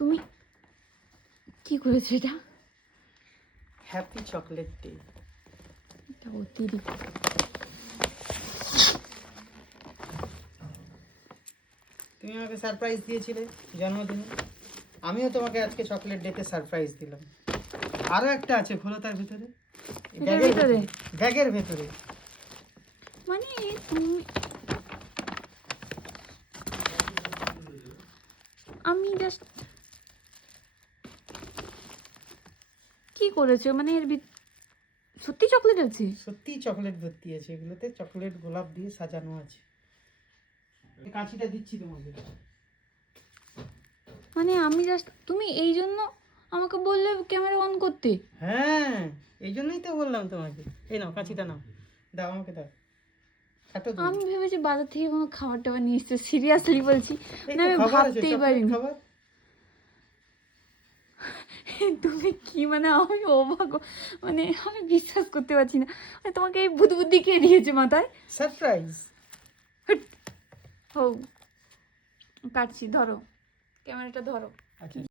তুমি কি করেছো এটা? Happy chocolate day. এটা অতিরিক্ত। তুমি আমাকে সারপ্রাইজ দিয়েছিলে জন্মদিনে, আমিও তোমাকে আজকে চকলেট ডেতে সারপ্রাইজ দিলাম। আরো একটা আছে, খোলো তার ভিতরে, ব্যাগের ভেতরে। মানে তুমি, আমি জাস্ট কি করেছো? মানে এর সত্যি চকলেট আছে? সত্যি চকলেট ভর্তি আছে, এগুলোতে চকলেট গোলাপ দিয়ে সাজানো আছে। এই কাঁচিটা দিচ্ছি তোমাকে। মানে আমি জাস্ট, তুমি এই জন্য আমাকে বললে ক্যামেরা অন করতে? হ্যাঁ, এই জন্যই তো বললাম তোমাকে। এই নাও কাঁচিটা, নাও, দাও আমাকে, দাও। আমি ভেবেছি বাজার থেকে কোনো খাবার টাবার নিয়ে এসছো, সিরিয়াসলি বলছি। না আমি ভাবতেই পারিনি। তুমি কি, মানে আমি অবাক, মানে আমি বিশ্বাস করতে পারছি না। মানে তোমাকে এই বুদ্ধি কে দিয়েছে মাথায়? সারপ্রাইজ। ও কাটছি, ধরো ক্যামেরাটা ধরো। আচ্ছা।